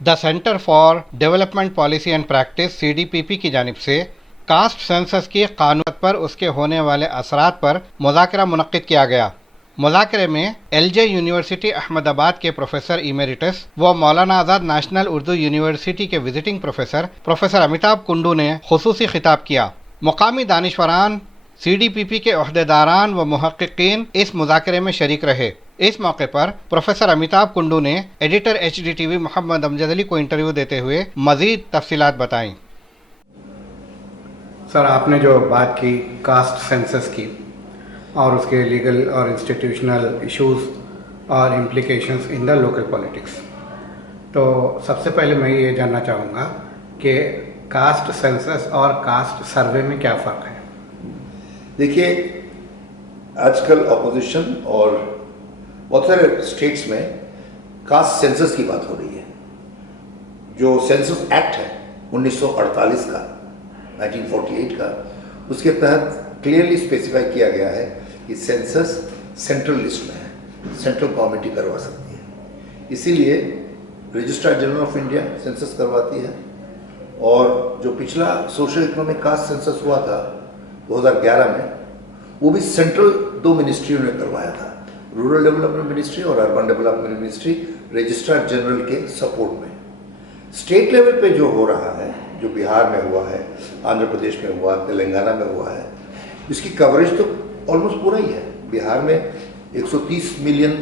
The centre for development policy and practice CDPP की जानिब से कास्ट सेंसस की कानून पर उसके होने वाले असरात पर मुज़ाकरा मुनक्किद किया गया। मुज़ाकरे में LJ यूनिवर्सिटी अहमदाबाद के प्रोफेसर इमेरिटस व मौलाना आज़ाद नेशनल उर्दू यूनिवर्सिटी के विजिटिंग प्रोफेसर अमिताभ कुंडू ने खुसूसी खिताब किया। मुकामी दानिशवरान, CDPP के अहदेदारान व मुहक्किकीन इस मुज़ाकरे में शरीक रहे। इस मौके पर प्रोफेसर अमिताभ कुंडू ने एडिटर HDTV मोहम्मद अमजद अली को इंटरव्यू देते हुए मज़ीद तफसीलात बताईं। सर, आपने जो बात की कास्ट सेंसस की और उसके लीगल और इंस्टीट्यूशनल इश्यूज और implications in the local politics, तो सबसे पहले मैं ये जानना चाहूँगा कि कास्ट सेंसस और कास्ट सर्वे में क्या फ़र्क है? देखिए, आजकल ऑपोजिशन और बहुत सारे स्टेट्स में कास्ट सेंसस की बात हो रही है। जो सेंसस एक्ट है 1948 का, 1948 का, उसके तहत क्लियरली स्पेसिफाई किया गया है कि सेंसस सेंट्रल लिस्ट में है, सेंट्रल गवर्नमेंट ही करवा सकती है। इसीलिए registrar general of India census करवाती है। और जो पिछला सोशल इकोनॉमिक कास्ट सेंसस हुआ था 2011 में, वो भी सेंट्रल 2 मिनिस्ट्रियों ने करवाया था, रूरल डेवलपमेंट मिनिस्ट्री और urban development ministry, registrar general के सपोर्ट में। स्टेट लेवल पे जो हो रहा है, जो बिहार में हुआ है, आंध्र प्रदेश में हुआ, तेलंगाना में हुआ है, इसकी कवरेज तो ऑलमोस्ट पूरा ही है। बिहार में 130 मिलियन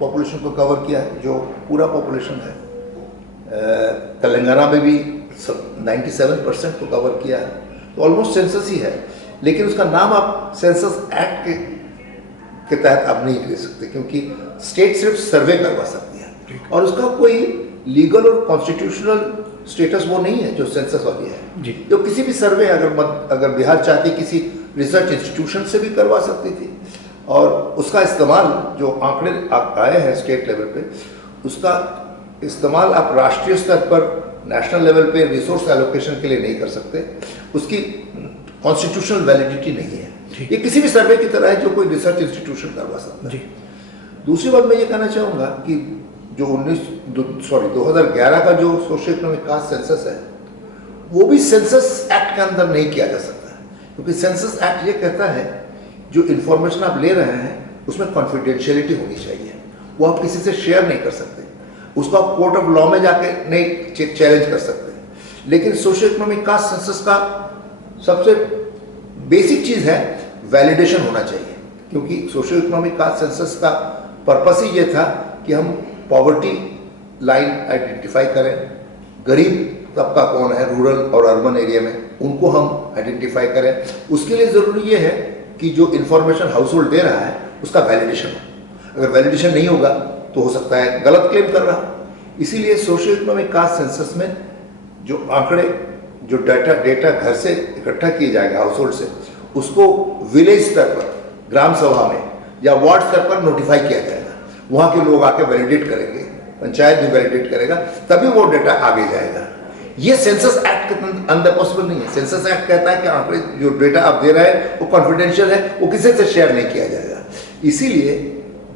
पॉपुलेशन को कवर किया है, जो पूरा पॉपुलेशन है। तेलंगाना में भी 97% को कवर किया है, तो ऑलमोस्ट सेंसस ही है। लेकिन उसका नाम आप सेंसस एक्ट के तहत आप नहीं ले सकते, क्योंकि स्टेट सिर्फ सर्वे करवा सकती है और उसका कोई लीगल और कॉन्स्टिट्यूशनल स्टेटस वो नहीं है जो सेंसस वाली है जी। तो किसी भी सर्वे अगर बिहार चाहती किसी रिसर्च इंस्टीट्यूशन से भी करवा सकती थी, और उसका इस्तेमाल जो आंकड़े आए हैं स्टेट लेवल पे, उसका इस्तेमाल आप राष्ट्रीय स्तर पर, नेशनल लेवल पे रिसोर्स एलोकेशन के लिए नहीं कर सकते। उसकी कॉन्स्टिट्यूशनल वैलिडिटी नहीं है। ये किसी भी सर्वे की तरह है जो कोई रिसर्च इंस्टीट्यूशन करवा सकता है। दूसरी बात मैं ये कहना चाहूँगा कि जो 2011 का जो सोशल इकोनॉमिक कास्ट सेंसस है, वो भी सेंसस एक्ट के अंदर नहीं किया जा सकता, क्योंकि सेंसस एक्ट ये कहता है जो इन्फॉर्मेशन आप ले रहे हैं उसमें कॉन्फिडेंशियलिटी होनी चाहिए, वो आप किसी से शेयर नहीं कर सकते, उसको आप कोर्ट ऑफ लॉ में जाके नहीं चैलेंज कर सकते। लेकिन सोशल इकोनॉमिक कास्ट सेंसस का सबसे बेसिक चीज़ है वैलिडेशन होना चाहिए, क्योंकि सोशल इकोनॉमिक कास्ट सेंसस का पर्पस ही ये था कि हम पॉवर्टी लाइन आइडेंटिफाई करें, गरीब तबका कौन है रूरल और अर्बन एरिया में, उनको हम आइडेंटिफाई करें। उसके लिए ज़रूरी ये है कि जो इन्फॉर्मेशन हाउस होल्ड दे रहा है उसका वैलिडेशन हो। अगर वैलिडेशन नहीं होगा तो हो सकता है गलत क्लेम कर रहा। इसीलिए सोशल इकोनॉमिक कास्ट सेंसस में जो आंकड़े, जो डेटा घर से इकट्ठा किए जाएगा हाउस होल्ड से, उसको विलेज स्तर पर, ग्राम सभा में या वार्ड स्तर पर नोटिफाई किया जाएगा। वहाँ के लोग आके वैलिडेट करेंगे, पंचायत भी वैलिडेट करेगा, तभी वो डेटा आगे जाएगा। ये सेंसस एक्ट के अंदर पॉसिबल नहीं है। सेंसस एक्ट कहता है कि आंकड़े, जो डेटा आप दे रहे हैं वो कॉन्फिडेंशियल है, वो किसी से शेयर नहीं किया जाएगा। इसीलिए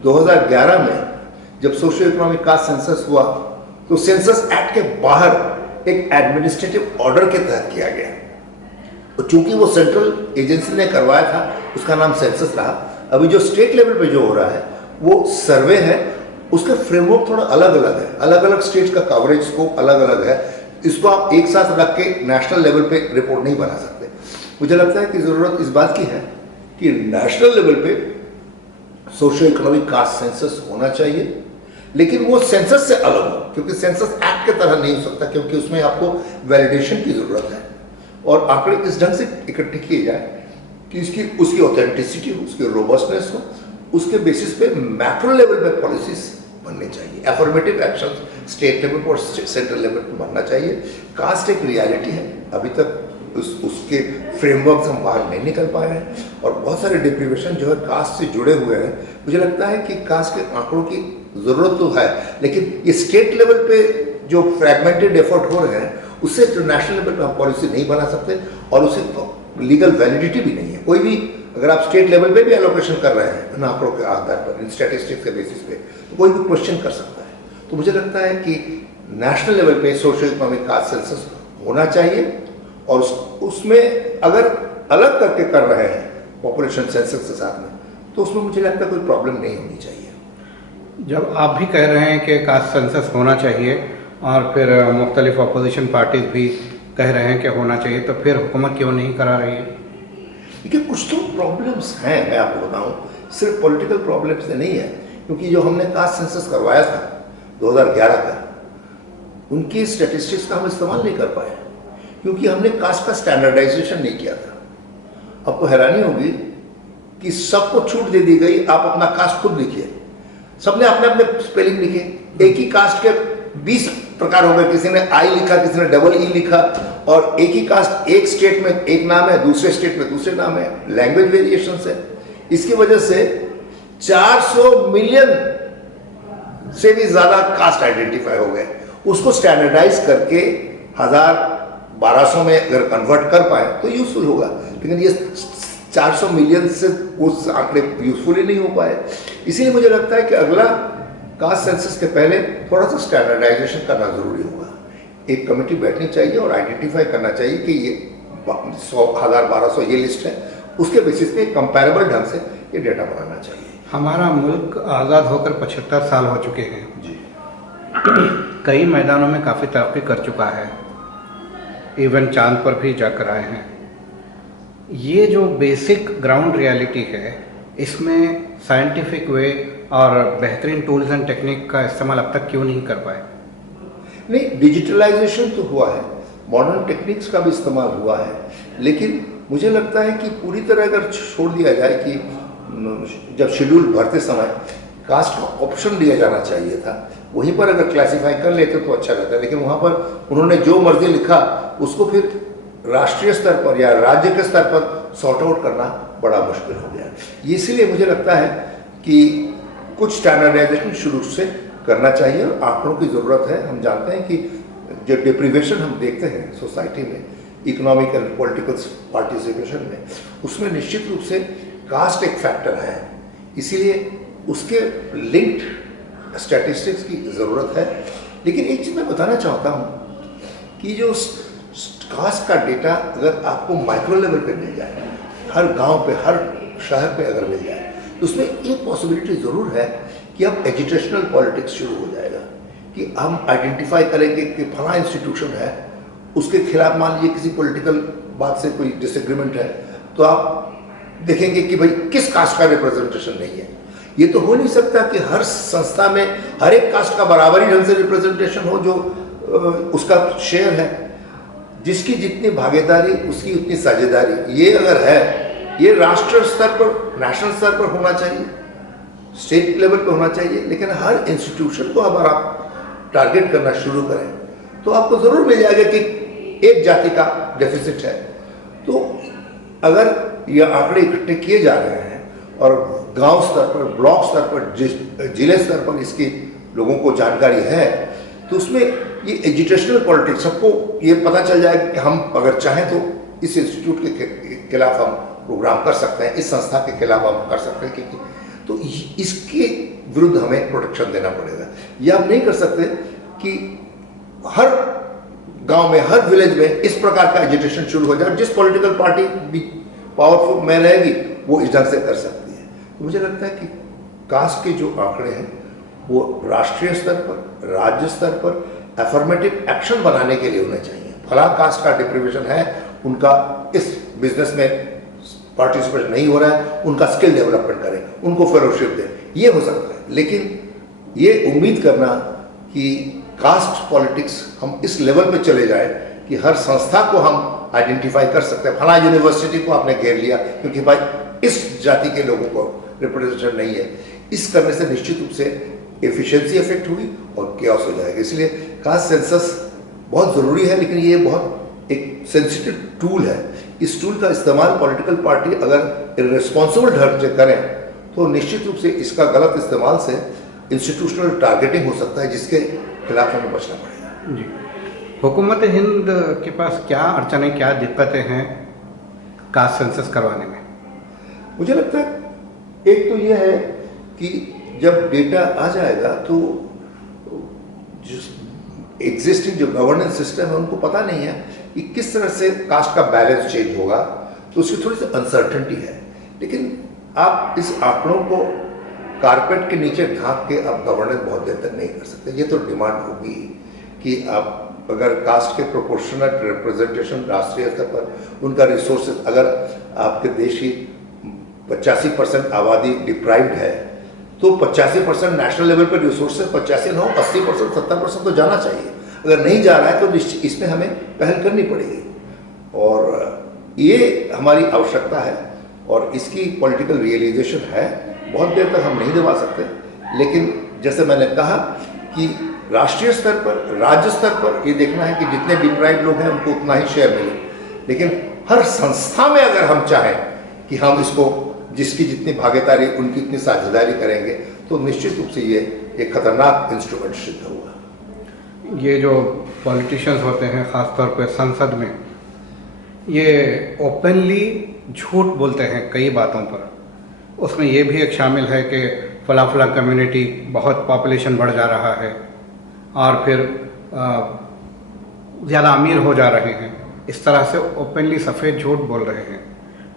2011 में जब सोशल इकोनॉमिक कास्ट सेंसस हुआ तो सेंसस एक्ट के बाहर एक एडमिनिस्ट्रेटिव ऑर्डर के तहत किया गया, और चूंकि वो सेंट्रल एजेंसी ने करवाया था उसका नाम सेंसस रहा। अभी जो स्टेट लेवल पे जो हो रहा है वो सर्वे है, उसका फ्रेमवर्क थोड़ा अलग अलग है, अलग अलग स्टेट्स का कवरेज स्कोप अलग अलग है। इसको आप एक साथ रख के नेशनल लेवल पे रिपोर्ट नहीं बना सकते। मुझे लगता है कि ज़रूरत इस बात की है कि नेशनल लेवल पे सोशल इकोनॉमिक कास्ट सेंसस होना चाहिए, लेकिन वो सेंसस से अलग हो, क्योंकि सेंसस एक्ट के तरह नहीं हो सकता, क्योंकि उसमें आपको वैलिडेशन की ज़रूरत है और आंकड़े इस ढंग से इकट्ठे किए जाए कि उसकी ऑथेंटिसिटी हो, उसकी रोबस्टनेस हो, उसके बेसिस पे मैक्रो लेवल पे पॉलिसीज बननी चाहिए। एफर्मेटिव एक्शन स्टेट लेवल पर, सेंट्रल लेवल पर बनना चाहिए। कास्ट एक रियलिटी है, अभी तक उसके फ्रेमवर्क से हम बाहर नहीं निकल पाए हैं, और बहुत सारे डिप्रीवेशन जो है कास्ट से जुड़े हुए हैं। मुझे लगता है कि कास्ट के आंकड़ों की ज़रूरत तो है, लेकिन ये स्टेट लेवल पे जो फ्रैगमेंटेड एफर्ट हो रहे हैं उससे जो नेशनल लेवल पर हम पॉलिसी नहीं बना सकते, और उसे लीगल वैलिडिटी भी नहीं है। कोई भी अगर आप स्टेट लेवल पे भी एलोकेशन कर रहे हैं इन आंकड़ों के आधार पर, इन स्टैटिस्टिक्स के बेसिस पे, तो कोई भी क्वेश्चन कर सकता है। तो मुझे लगता है कि नेशनल लेवल पे सोशल इकोनॉमिक कास्ट सेंसस होना चाहिए, और उसमें अगर अलग करके कर रहे हैं पॉपुलेशन सेंसस के साथ में, तो उसमें मुझे लगता है कोई प्रॉब्लम नहीं होनी चाहिए। जब आप भी कह रहे हैं कि कास्ट सेंसस होना चाहिए और फिर मुख्तलिफ अपोजिशन पार्टीज भी कह रहे हैं कि होना चाहिए, तो फिर हुकूमत क्यों नहीं करा रही है? देखिए, कुछ तो प्रॉब्लम्स हैं, मैं आपको बताऊं, सिर्फ पॉलिटिकल प्रॉब्लम्स से नहीं है, क्योंकि जो हमने कास्ट सेंसस करवाया था 2011 का, उनकी स्टैटिस्टिक्स का हम इस्तेमाल नहीं कर पाए, क्योंकि हमने कास्ट का स्टैंडर्डाइजेशन नहीं किया था। आपको हैरानी होगी कि सबको छूट दे दी गई, आप अपना कास्ट खुद लिखिए। सबने अपने अपने स्पेलिंग लिखे, एक ही कास्ट के 20 प्रकार हो गए, किसी ने आई लिखा, किसी ने डबल ई लिखा, और एक ही कास्ट, एक स्टेट में एक नाम है, दूसरे स्टेट में दूसरे नाम है, लैंग्वेज वेरिएशन है। इसकी वजह से 400 मिलियन से भी ज्यादा कास्ट आइडेंटिफाई हो गए। उसको स्टैंडर्डाइज करके 1000-1200 में अगर कन्वर्ट कर पाए तो यूजफुल होगा, लेकिन ये 400 मिलियन से उस आंकड़े यूजफुल ही नहीं हो पाए। इसीलिए मुझे लगता है कि अगला कास्ट सेंसस के पहले थोड़ा सा स्टैंडर्डाइजेशन करना जरूरी होगा। एक कमेटी बैठनी चाहिए और आइडेंटिफाई करना चाहिए कि ये 100, 1000-1200 ये लिस्ट है, उसके बेसिस पे कंपैरेबल ढंग से ये डेटा बनाना चाहिए। हमारा मुल्क आज़ाद होकर 75 साल हो चुके हैं जी। कई मैदानों में काफ़ी तरक्की कर चुका है, इवन चांद पर भी जाकर आए हैं। ये जो बेसिक ग्राउंड रियलिटी है, इसमें साइंटिफिक वे और बेहतरीन टूल्स एंड टेक्निक का इस्तेमाल अब तक क्यों नहीं कर पाए? नहीं, डिजिटलाइजेशन तो हुआ है, मॉडर्न टेक्निक्स का भी इस्तेमाल हुआ है, लेकिन मुझे लगता है कि पूरी तरह अगर छोड़ दिया जाए कि जब शेड्यूल भरते समय कास्ट का ऑप्शन दिया जाना चाहिए था, वहीं पर अगर क्लासिफाई कर लेते तो अच्छा रहता, लेकिन वहाँ पर उन्होंने जो मर्जी लिखा उसको फिर राष्ट्रीय स्तर पर या राज्य के स्तर पर सॉर्ट आउट करना बड़ा मुश्किल हो गया। इसीलिए मुझे लगता है कि कुछ स्टैंडर्डाइजेशन शुरू से करना चाहिए, और आंकड़ों की ज़रूरत है। हम जानते हैं कि जो डिप्रीवेशन हम देखते हैं सोसाइटी में, इकोनॉमिक एंड पॉलिटिकल पार्टिसिपेशन में, उसमें निश्चित रूप से कास्ट एक फैक्टर है, इसीलिए उसके लिंक्ड स्टैटिस्टिक्स की ज़रूरत है। लेकिन एक चीज़ मैं बताना चाहता हूँ कि जो कास्ट का डेटा अगर आपको माइक्रो लेवल पे मिल जाए, हर गांव पे, हर शहर पे अगर मिल जाए, तो उसमें एक पॉसिबिलिटी ज़रूर है कि अब एजुकेशनल पॉलिटिक्स शुरू हो जाएगा, कि हम आइडेंटिफाई करेंगे कि फला इंस्टीट्यूशन है, उसके खिलाफ मान लीजिए किसी पॉलिटिकल बात से कोई डिसएग्रीमेंट है, तो आप देखेंगे कि भाई किस कास्ट का रिप्रेजेंटेशन नहीं है। ये तो हो नहीं सकता कि हर संस्था में हर एक कास्ट का बराबरी ढंग से रिप्रेजेंटेशन हो, जो उसका शेयर है, जिसकी जितनी भागीदारी उसकी उतनी साझेदारी। ये अगर है, ये राष्ट्रीय स्तर पर, नेशनल स्तर पर होना चाहिए, स्टेट लेवल पर होना चाहिए, लेकिन हर इंस्टीट्यूशन को अगर आप टारगेट करना शुरू करें तो आपको ज़रूर मिल जाएगा कि एक जाति का डेफिसिट है। तो अगर ये आंकड़े इकट्ठे किए जा रहे हैं और गांव स्तर पर, ब्लॉक स्तर पर, जिले स्तर पर इसकी लोगों को जानकारी है, तो उसमें ये एजुकेशनल पॉलिटिक्स सबको ये पता चल जाएगा कि हम अगर चाहें तो इस इंस्टीट्यूट के खिलाफ हम प्रोग्राम कर सकते हैं, इस संस्था के खिलाफ हम कर सकते हैं, क्योंकि तो इसके विरुद्ध हमें प्रोटेक्शन देना पड़ेगा। ये आप नहीं कर सकते कि हर गांव में, हर विलेज में इस प्रकार का एजुटेशन शुरू हो जाए। जिस पॉलिटिकल पार्टी भी पावरफुल में रहेगी वो इस ढंग से कर सकती है। तो मुझे लगता है कि कास्ट के जो आंकड़े हैं वो राष्ट्रीय स्तर पर, राज्य स्तर पर एफर्मेटिव एक्शन बनाने के लिए होने चाहिए। फला कास्ट का डिप्रीवेशन है, उनका इस बिजनेस में पार्टिसिपेट नहीं हो रहा है, उनका स्किल डेवलपमेंट करें, उनको फेलोशिप दें, ये हो सकता है। लेकिन ये उम्मीद करना कि कास्ट पॉलिटिक्स हम इस लेवल पे चले जाए कि हर संस्था को हम आइडेंटिफाई कर सकते हैं, फला यूनिवर्सिटी को आपने घेर लिया क्योंकि भाई इस जाति के लोगों को रिप्रेजेंटेशन नहीं है, इस करने से निश्चित रूप से एफिशिएंसी इफेक्ट होगी और केओस हो जाएगा। इसलिए कास्ट सेंसस बहुत ज़रूरी है, लेकिन ये बहुत एक सेंसिटिव टूल है। इस टूल का इस्तेमाल पॉलिटिकल पार्टी अगर इर्रेस्पॉन्सिबल ढंग से करें तो निश्चित रूप से इसका गलत इस्तेमाल से इंस्टीट्यूशनल टारगेटिंग हो सकता है, जिसके खिलाफ हमें बचना पड़ेगा। जी, हुकूमत हिंद के पास क्या अड़चनें, क्या दिक्कतें हैं कास्ट सेंसस करवाने में? मुझे लगता है एक तो यह है कि जब डेटा आ जाएगा तो जो एग्जिस्टिंग जो गवर्नेंस सिस्टम है उनको पता नहीं है कि किस तरह से कास्ट का बैलेंस चेंज होगा, तो उसकी थोड़ी सी अनसर्टेनिटी है। लेकिन आप इस आंकड़ों को कारपेट के नीचे ढांक के आप गवर्नेंस बहुत देर तक नहीं कर सकते। ये तो डिमांड होगी कि आप अगर कास्ट के प्रोपोर्शनल रिप्रेजेंटेशन राष्ट्रीय स्तर पर उनका रिसोर्सेज, अगर आपके देश की 85% आबादी डिप्राइव्ड है तो 85% नेशनल लेवल पर रिसोर्सेज 85 ना हो, 80%, 70% तो जाना चाहिए। अगर नहीं जा रहा है तो इसमें हमें पहल करनी पड़ेगी और ये हमारी आवश्यकता है और इसकी पॉलिटिकल रियलाइजेशन है। बहुत देर तक हम नहीं दबा सकते, लेकिन जैसे मैंने कहा कि राष्ट्रीय स्तर पर, राज्य स्तर पर ये देखना है कि जितने डिप्राइव्ड लोग हैं उनको उतना ही शेयर मिले। लेकिन हर संस्था में अगर हम चाहें कि हम इसको, जिसकी जितनी भागीदारी उनकी इतनी साझेदारी करेंगे, तो निश्चित रूप से ये एक खतरनाक इंस्ट्रूमेंट सिद्ध होगा। ये जो पॉलिटिशियंस होते हैं ख़ासतौर पे संसद में, ये ओपनली झूठ बोलते हैं कई बातों पर। उसमें ये भी एक शामिल है कि फला फला कम्युनिटी बहुत पॉपुलेशन बढ़ जा रहा है और फिर ज़्यादा अमीर हो जा रहे हैं। इस तरह से ओपनली सफ़ेद झूठ बोल रहे हैं,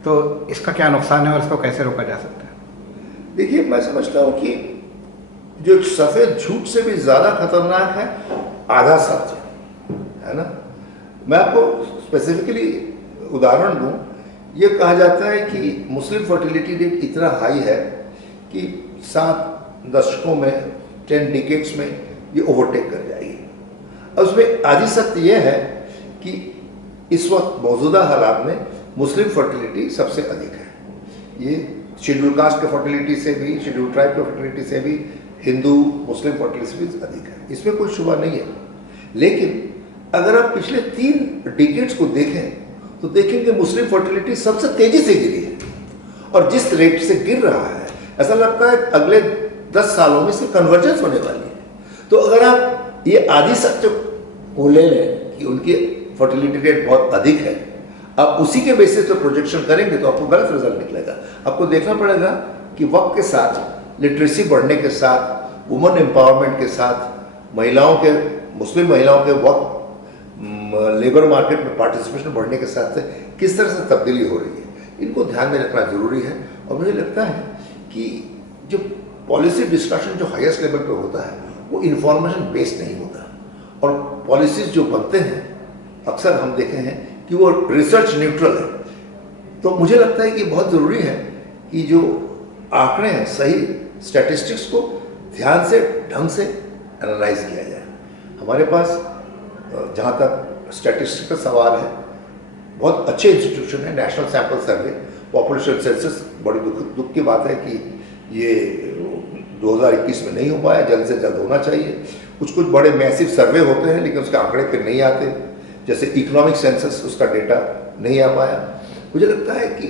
तो इसका क्या नुकसान है और इसको कैसे रोका जा सकता है? देखिए, मैं समझता हूँ कि जो सफ़ेद झूठ से भी ज़्यादा खतरनाक है आधा सच है ना। मैं आपको स्पेसिफिकली उदाहरण दूँ। ये कहा जाता है कि मुस्लिम फर्टिलिटी रेट इतना हाई है कि 7 दशकों में, 10 डिकेड्स में ये ओवरटेक कर जाएगी। और उसमें आधी सत्य यह है कि इस वक्त मौजूदा हालात में मुस्लिम फर्टिलिटी सबसे अधिक है। ये शेड्यूल कास्ट के फर्टिलिटी से भी, शेड्यूल ट्राइब के फर्टिलिटी से भी, हिंदू मुस्लिम फर्टिलिटी से भी अधिक है, इसमें कोई शुबा नहीं है। लेकिन अगर आप पिछले 3 डिकेड्स को देखें तो देखेंगे मुस्लिम फर्टिलिटी सबसे तेजी से गिरी है और जिस रेट से गिर रहा है ऐसा लगता है अगले 10 सालों में इसकी कन्वर्जेंस होने वाली है। तो अगर आप ये आधी सत्य को ले लें कि उनकी फर्टिलिटी रेट बहुत अधिक है, आप उसी के बेसिस पर प्रोजेक्शन करेंगे तो आपको गलत रिजल्ट निकलेगा। आपको देखना पड़ेगा कि वक्त के साथ, लिटरेसी बढ़ने के साथ, वुमेन एम्पावरमेंट के साथ, महिलाओं के, मुस्लिम महिलाओं के वक्त लेबर मार्केट में पार्टिसिपेशन बढ़ने के साथ किस तरह से तब्दीली हो रही है, इनको ध्यान में रखना जरूरी है। और मुझे लगता है कि जो पॉलिसी डिस्कशन जो हाईएस्ट लेवल पे होता है वो इंफॉर्मेशन बेस्ड नहीं होता और पॉलिसीज जो बनते हैं अक्सर हम देखे हैं कि वो रिसर्च न्यूट्रल है। तो मुझे लगता है कि बहुत ज़रूरी है कि जो आंकड़े हैं, सही स्टैटिस्टिक्स को ध्यान से, ढंग से एनालाइज किया जाए। हमारे पास जहाँ तक स्टैटिस्टिक्स का सवाल है, बहुत अच्छे इंस्टीट्यूशन है, national sample survey, population census. बड़ी दुख की बात है कि ये 2021 में नहीं हो पाया, जल्द से जल्द होना चाहिए। कुछ बड़े मैसिव सर्वे होते हैं लेकिन उसके आंकड़े फिर नहीं आते, जैसे इकोनॉमिक सेंसस, उसका डेटा नहीं आ पाया। मुझे लगता है कि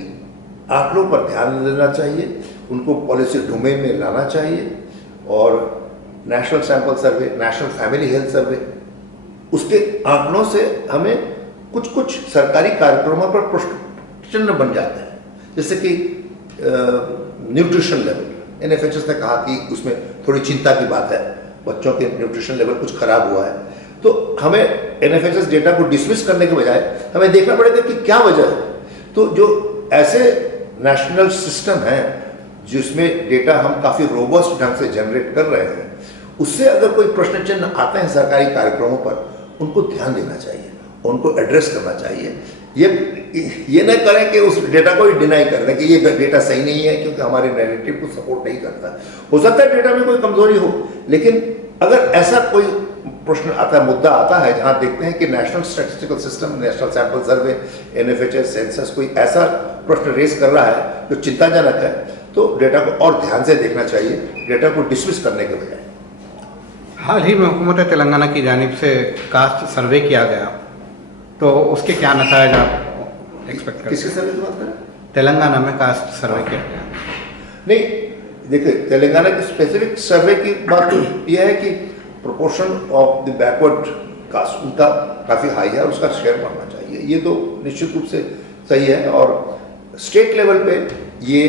आंकड़ों पर ध्यान देना चाहिए, उनको पॉलिसी डोमेन में लाना चाहिए और national sample survey, national family health survey, उसके आंकड़ों से हमें कुछ सरकारी कार्यक्रमों पर प्रश्न चिन्ह बन जाते हैं। जैसे कि न्यूट्रिशन लेवल, NFHS ने कहा कि उसमें थोड़ी चिंता की बात है, बच्चों के न्यूट्रिशन लेवल कुछ खराब हुआ है, तो हमें NFHS डेटा को डिसमिस करने के बजाय हमें देखना पड़ेगा कि क्या वजह है। तो जो ऐसे नेशनल सिस्टम हैं जिसमें डेटा हम काफ़ी रोबस्ट ढंग से जनरेट कर रहे हैं, उससे अगर कोई प्रश्न चिन्ह आते हैं सरकारी कार्यक्रमों पर, उनको ध्यान देना चाहिए, उनको एड्रेस करना चाहिए। ये न करें कि उस डेटा को ही डिनाई कर दें कि ये डेटा सही नहीं है क्योंकि हमारे नैरेटिव को सपोर्ट नहीं करता। हो सकता है डेटा में कोई कमजोरी हो, लेकिन अगर ऐसा कोई प्रश्न आता है, मुद्दा आता है जहां देखते हैं कि national statistical system, national sample survey, NFHS, census कोई ऐसा प्रश्न रेस कर रहा है जो चिंताजनक है, तो डेटा को और ध्यान से देखना चाहिए, डेटा को डिसमिस करने के बजाय। हाल ही में हुकूमत तेलंगाना की जानिब से कास्ट सर्वे किया गया, तो उसके क्या नतायज आप एक्सपेक्ट करते हैं? किसके सर्वे की बात करें? तेलंगाना में कास्ट सर्वे किया गया। नहीं, देखिए, तेलंगाना की स्पेसिफिक सर्वे की बात तो यह है कि proportion of the backward caste उनका काफ़ी हाई है, उसका शेयर बढ़ना चाहिए। ये तो निश्चित रूप से सही है और स्टेट लेवल पे ये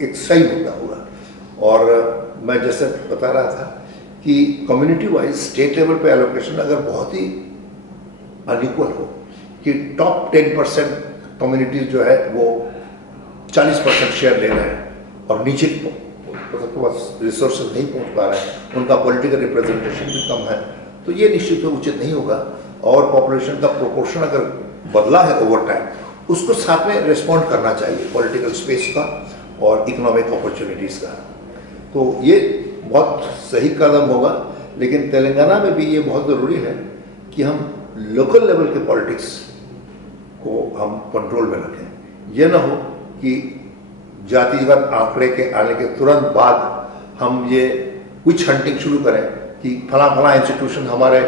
एक सही मुद्दा होगा। और मैं जैसे बता रहा था कि कि कम्युनिटी वाइज स्टेट लेवल पे एलोकेशन अगर बहुत ही अनइक्वल हो कि टॉप 10% कम्युनिटीज जो है वो 40% शेयर ले रहे हैं और नीचे के पास रिसोर्सेज नहीं पहुंच पा रहे हैं, उनका पॉलिटिकल रिप्रेजेंटेशन भी कम है, तो ये निश्चित रूप उचित नहीं होगा। और पॉपुलेशन का प्रोपोर्शन अगर बदला है ओवर टाइम, उसको साथ में रिस्पॉन्ड करना चाहिए पॉलिटिकल स्पेस का और इकोनॉमिक अपॉर्चुनिटीज़ का। तो ये बहुत सही कदम होगा, लेकिन तेलंगाना में भी ये बहुत ज़रूरी है कि हम लोकल लेवल के पॉलिटिक्स को हम कंट्रोल में रखें। यह ना हो कि जातिगत आंकड़े के आने के तुरंत बाद हम ये विच हंटिंग शुरू करें कि फला फला इंस्टीट्यूशन हमारे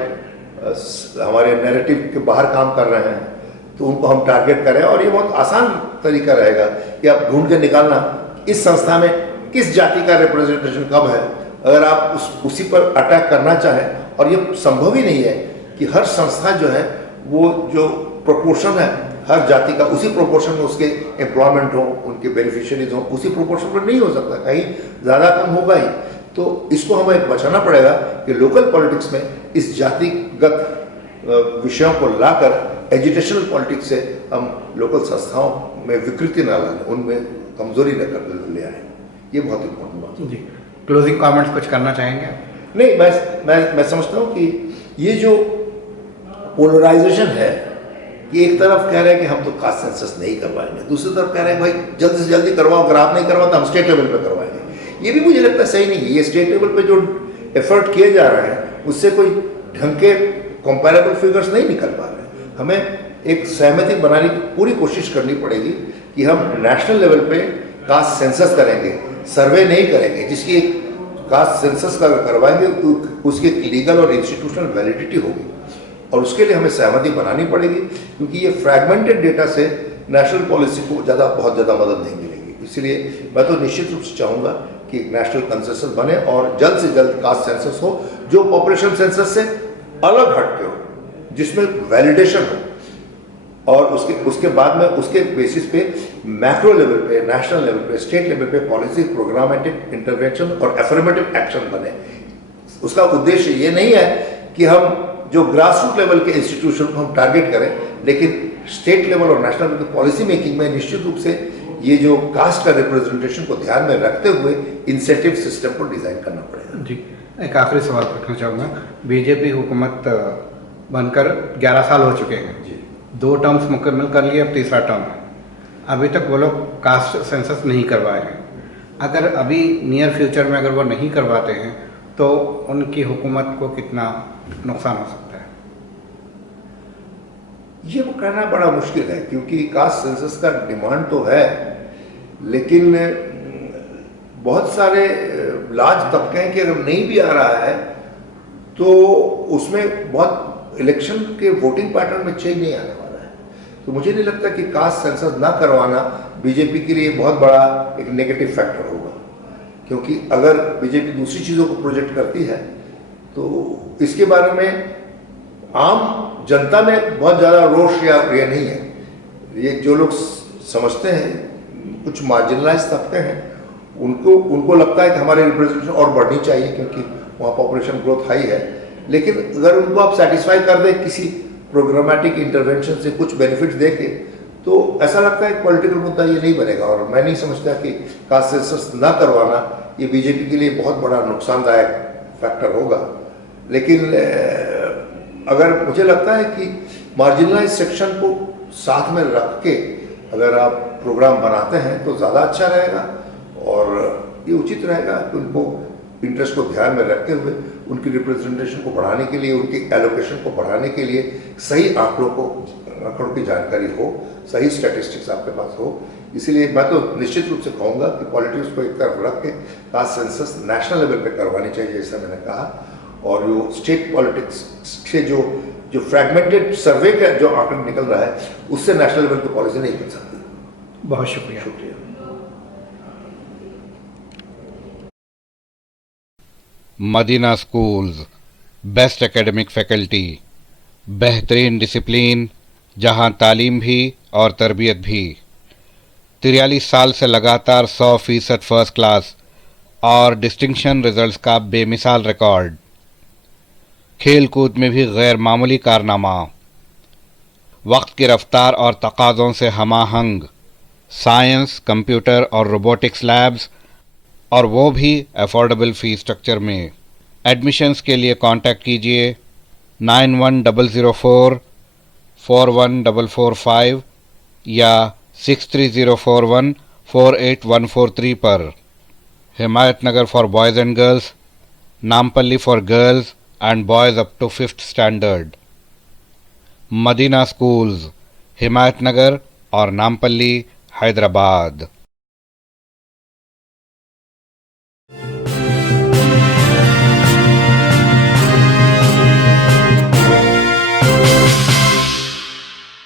नैरेटिव के बाहर काम कर रहे हैं, तो उनको हम टारगेट करें। और ये बहुत आसान तरीका रहेगा कि आप ढूंढ के निकालना इस संस्था में किस जाति का रिप्रेजेंटेशन कब है। अगर आप उसी पर अटैक करना चाहें, और ये संभव ही नहीं है कि हर संस्था जो है वो जो प्रोपोर्शन है हर जाति का उसी प्रोपोर्शन में उसके एम्प्लॉयमेंट हो, उनके बेनिफिशियरीज हो, उसी प्रोपोर्शन पर नहीं हो सकता, कहीं ज़्यादा कम होगा ही। तो इसको हमें बचाना पड़ेगा कि लोकल पॉलिटिक्स में इस जातिगत विषयों को लाकर एजुकेशनल पॉलिटिक्स से हम लोकल संस्थाओं में विकृति ना लाएं, उनमें कमजोरी ले आए। ये बहुत इंपॉर्टेंट बात है। जी, क्लोजिंग कमेंट्स कुछ करना चाहेंगे? नहीं, मैं समझता हूँ कि ये जो पोलराइजेशन है, ये एक तरफ कह रहे हैं कि हम तो कास्ट सेंसस नहीं करवाएंगे, दूसरी तरफ कह रहे हैं भाई जल्द से जल्दी करवाओ, अगर आप नहीं करवाओ तो हम स्टेट लेवल पे करवाएंगे। ये भी मुझे लगता है सही नहीं है। ये स्टेट लेवल पे जो एफर्ट किए जा रहे हैं उससे कोई ढंग के कंपैरेबल फिगर्स नहीं निकल पा रहे। हमें एक सहमति बनाने की पूरी कोशिश करनी पड़ेगी कि हम नेशनल लेवल पे कास्ट सेंसस करेंगे, सर्वे नहीं करेंगे। जिसकी एक कास्ट सेंसस का करवाएंगे उसकी लीगल और इंस्टीट्यूशनल वैलिडिटी होगी, और उसके लिए हमें सहमति बनानी पड़ेगी, क्योंकि ये फ्रैगमेंटेड डेटा से नेशनल पॉलिसी को बहुत ज़्यादा मदद नहीं मिलेगी। इसलिए मैं तो निश्चित रूप से चाहूँगा कि नेशनल कंसेंसस बने और जल्द से जल्द कास्ट सेंसस हो जो पॉपुलेशन सेंसस से अलग हटके हो, जिसमें वैलिडेशन हो, और उसके बाद में उसके बेसिस पे मैक्रो लेवल पे, नेशनल लेवल पे, स्टेट लेवल पे पॉलिसी, प्रोग्रामेटिक इंटरवेंशन और एफर्मेटिव एक्शन बने। उसका उद्देश्य ये नहीं है कि हम जो ग्रास रूट लेवल के इंस्टीट्यूशन को हम टारगेट करें, लेकिन स्टेट लेवल और नेशनल लेवल की पॉलिसी मेकिंग में निश्चित रूप से ये जो कास्ट का रिप्रेजेंटेशन को ध्यान में रखते हुए इंसेंटिव सिस्टम को डिजाइन करना पड़ेगा। जी, एक आखिरी सवाल पूछना चाहूँगा। बीजेपी हुकूमत बनकर 11 साल हो चुके हैं जी, 2 टर्म्स मुकम्मल कर लिए, अब तीसरा टर्म है, अभी तक वो लोग कास्ट सेंसस नहीं करवाए हैं। अगर अभी नियर फ्यूचर में अगर वो नहीं करवाते हैं तो उनकी हुकूमत को कितना नुकसान हो सकता है? ये वो कहना बड़ा मुश्किल है, क्योंकि कास्ट सेंसस का डिमांड तो है, लेकिन बहुत सारे लार्ज तबके हैं कि अगर नहीं भी आ रहा है तो उसमें बहुत इलेक्शन के वोटिंग पैटर्न में चेंज नहीं आने वाला है। तो मुझे नहीं लगता कि कास्ट सेंसस ना करवाना बीजेपी के लिए बहुत बड़ा एक नेगेटिव फैक्टर होगा, क्योंकि अगर बीजेपी दूसरी चीज़ों को प्रोजेक्ट करती है तो इसके बारे में आम जनता में बहुत ज़्यादा रोष या ये नहीं है। ये जो लोग समझते हैं, कुछ मार्जिनलाइज तबके हैं, उनको लगता है कि हमारी रिप्रेजेंटेशन और बढ़नी चाहिए क्योंकि वहाँ पॉपुलेशन ग्रोथ हाई है। लेकिन अगर उनको आप सेटिस्फाई कर दें किसी प्रोग्रामेटिक इंटरवेंशन से, कुछ बेनिफिट्स दे के, तो ऐसा लगता है पॉलिटिकल मुद्दा ये नहीं बनेगा। और मैं नहीं समझता कि कास्ट सेंसस ना करवाना ये बीजेपी के लिए बहुत बड़ा नुकसानदायक फैक्टर होगा। लेकिन अगर मुझे लगता है कि मार्जिनलाइज सेक्शन को साथ में रख के अगर आप प्रोग्राम बनाते हैं तो ज़्यादा अच्छा रहेगा, और ये उचित रहेगा कि उनको इंटरेस्ट को ध्यान में रखते हुए उनकी रिप्रेजेंटेशन को बढ़ाने के लिए, उनकी एलोकेशन को बढ़ाने के लिए सही आंकड़ों की जानकारी हो, सही स्टैटिस्टिक्स आपके पास हो। इसीलिए मैं तो निश्चित रूप से कहूँगा कि पॉलिटिक्स को एक तरफ रख के कास्ट सेंसस नेशनल लेवल पे करवानी चाहिए, जैसा मैंने कहा। और जो स्टेट पॉलिटिक्स से जो फ्रैगमेंटेड सर्वे का जो आंकड़ा निकल रहा है उससे नेशनल लेवल की पॉलिसी नहीं बन सकती। बहुत शुक्रिया। Madina schools, best academic faculty, बेहतरीन डिसिप्लिन, जहां तालीम भी और तरबियत भी। 43 साल से लगातार 100% फर्स्ट क्लास और डिस्टिंक्शन रिजल्ट्स का बेमिसाल रिकॉर्ड। खेल कूद में भी गैर मामूली कारनामा, वक्त की रफ्तार और तकाज़ों से हमाहंग साइंस, कंप्यूटर और रोबोटिक्स लैब्स, और वो भी अफोर्डेबल फ़ी स्ट्रक्चर में। एडमिशन्स के लिए कांटेक्ट कीजिए 9100441445 या 6304148143 पर। Himayat Nagar for boys and girls, Nampally for girls and boys up to 5th standard. Madina schools, Himayat Nagar और नामपल्ली, हैदराबाद।